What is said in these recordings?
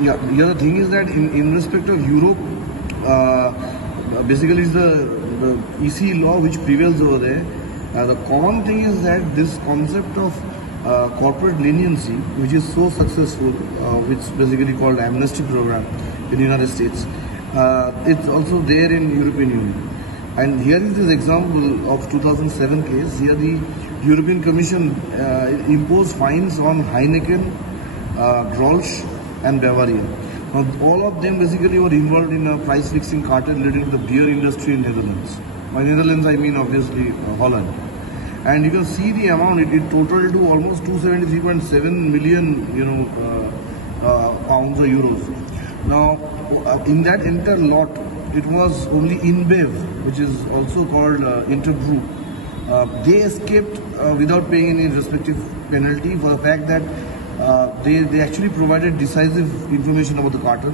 Yeah, the thing is that in respect of Europe, basically it's the EC law which prevails over there. The common thing is that this concept of corporate leniency, which is so successful, which is basically called amnesty program in the United States, it's also there in European Union. And here is this example of 2007 case. Here the European Commission imposed fines on Heineken, Grolsch and Bavaria. Now, all of them basically were involved in a price fixing cartel related to the beer industry in Netherlands. By Netherlands, I mean obviously Holland. And you can see the amount, it totaled to almost 273.7 million, pounds or euros. Now, in that entire lot, it was only InBev, which is also called Interbrew. They escaped without paying any respective penalty for the fact that they actually provided decisive information about the cartel,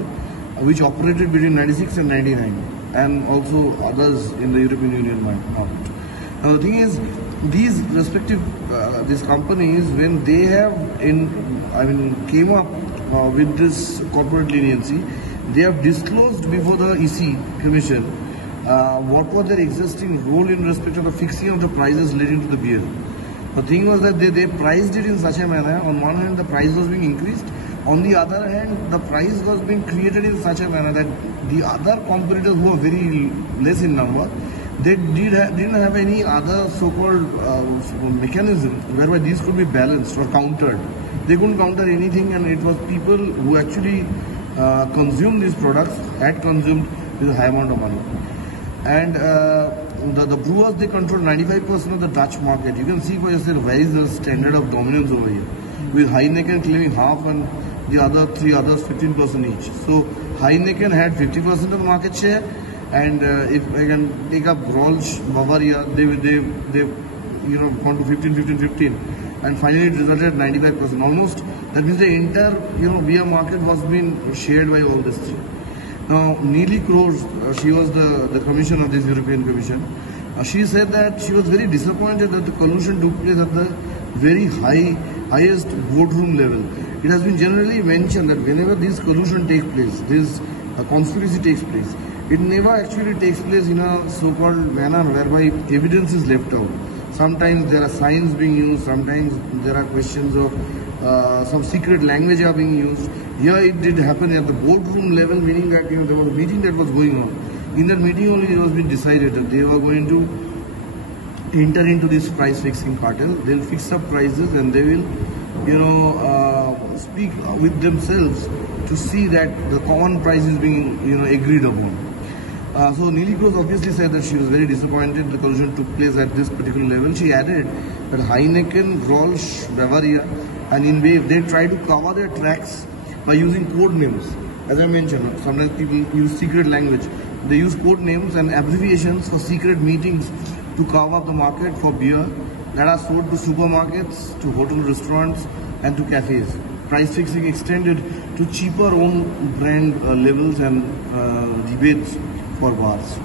which operated between 96 and 99, and also others in the European Union market. Now the thing is, these respective these companies, when they have came up with this corporate leniency, they have disclosed before the EC Commission what was their existing role in respect of the fixing of the prices leading to the beer. The thing was that they priced it in such a manner, on one hand the price was being increased, on the other hand the price was being created in such a manner that the other competitors who are very less in number, they didn't have any other so-called mechanism whereby these could be balanced or countered. They couldn't counter anything, and it was people who actually consumed these products had consumed with a high amount of money. And the brewers, they control 95% of the Dutch market. You can see for yourself where is the standard of dominance over here, with Heineken claiming half and the other three others 15% each. So Heineken had 50% of the market share, and if I can take up Grolsch, Bavaria, they've gone to 15, and finally it resulted at 95%. Almost, that means the entire beer market was being shared by all these three. Now, Neelie Kroes, she was the commissioner of this European Commission. She said that she was very disappointed that the collusion took place at the very highest boardroom level. It has been generally mentioned that whenever this collusion takes place, this conspiracy takes place, it never actually takes place in a so-called manner whereby evidence is left out. Sometimes there are signs being used, sometimes there are questions of some secret language are being used. Here it did happen at the boardroom level, meaning that there was a meeting that was going on. In that meeting only it was being decided that they were going to enter into this price fixing cartel. They'll fix up prices and they will, speak with themselves to see that the common price is being, agreed upon. So Neelie Kroes obviously said that she was very disappointed the collusion took place at this particular level. She added that Heineken, Grolsch, Bavaria and InBev, they try to cover their tracks by using code names. As I mentioned, sometimes people use secret language. They use code names and abbreviations for secret meetings to cover up the market for beer that are sold to supermarkets, to hotel restaurants and to cafes. Price fixing extended to cheaper own brand labels and rebates for bars.